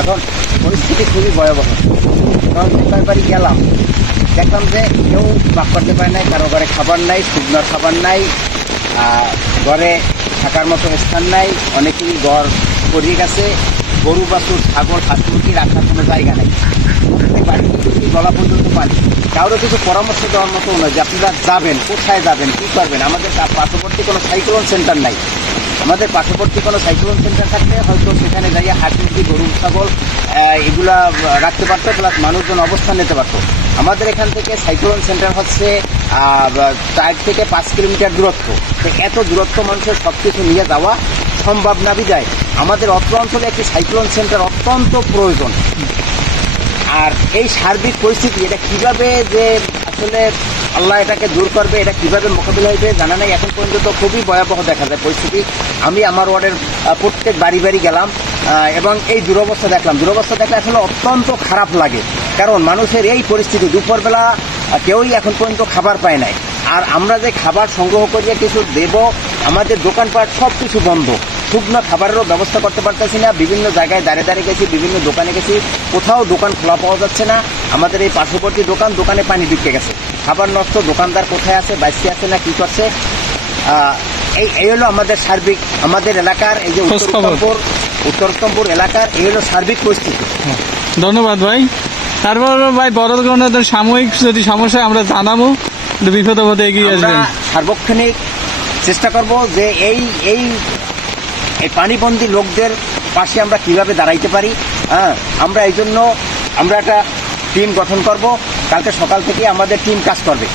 এখন পরিস্থিতি খুবই ভয়াবহ। কারণ বাড়ি গেলাম, দেখলাম যে কেউ বাক করতে পারে নাই, কারো ঘরে খাবার নাই, শুকনো খাবার নাই, ঘরে থাকার মতো স্থান নাই, অনেকেরই ঘর পড়িয়ে গেছে, গরু বাছুর ছাগল হাঁস মুরগি রাখার কোনো জায়গা নেই, বাড়ি গলা পর্যন্ত পানি। কারোর কিছু পরামর্শ দেওয়ার মতো নয় যে আপনারা যাবেন কোথায়, যাবেন কী করবেন। আমাদের পার্শ্ববর্তী কোনো সাইক্লোন সেন্টার নাই। আমাদের পার্শ্ববর্তী কোনো সাইক্লোন সেন্টার থাকলে হয়তো সেখানে যাইয়া হাঁস মুরগি গরু ছাগল এগুলা রাখতে পারতো, প্লাস মানুষজন অবস্থান নিতে পারতো। আমাদের এখান থেকে সাইক্লোন সেন্টার হচ্ছে 4 থেকে 5 কিলোমিটার দূরত্ব। তো এত দূরত্ব মানুষের সব কিছু নিয়ে যাওয়া সম্ভব না বিদায় আমাদের অত্র অঞ্চলে একটি সাইক্লোন সেন্টার অত্যন্ত প্রয়োজন। আর এই সার্বিক পরিস্থিতি এটা কিভাবে যে আসলে আল্লাহ এটাকে দূর করবে, এটা কিভাবে মোকাবিলা হইবে জানা নেই। এখন পর্যন্ত খুবই ভয়াবহ দেখা যায় পরিস্থিতি। আমি আমার ওয়ার্ডের প্রত্যেক বাড়ি বাড়ি গেলাম এবং এই দুরবস্থা দেখলাম। দুরবস্থা দেখলে আসলে অত্যন্ত খারাপ লাগে, কারণ মানুষের এই পরিস্থিতি, দুপুরবেলা কেউই এখন পর্যন্ত খাবার পায় নাই। আর আমরা যে খাবার সংগ্রহ করিয়ে কিছু দেব, আমাদের দোকানপাট সব কিছু বন্ধ, শুকনো খাবারেরও ব্যবস্থা করতে পারতেছি না। বিভিন্ন জায়গায় দাঁড়িয়ে দাঁড়িয়ে গেছি, বিভিন্ন দোকানে গেছি, কোথাও দোকান খোলা পাওয়া যাচ্ছে না। আমাদের এই পার্শ্ববর্তী দোকানে পানি ঢুকে গেছে, খাবার নষ্ট, দোকানদার কোথায় আছে, বাইসে আছে না কি করছে। এই হলো আমাদের সার্বিক, আমাদের এলাকার এই যে উত্তর উত্তমপুর এলাকার এই হলো সার্বিক পরিস্থিতি। ধন্যবাদ ভাই। তারপর ভাই বড় ধরনের সাময়িক যদি সমস্যা আমরা জানাবো, বিপদ আপদে এগিয়ে আসবেন। সার্বক্ষণিক চেষ্টা করব যে এই এই পানিবন্দী লোকদের পাশে আমরা কিভাবে দাঁড়াইতে পারি। আমরা এই জন্য আমরা একটা টিম গঠন করব, কালকে সকাল থেকে আমাদের টিম কাজ করবে।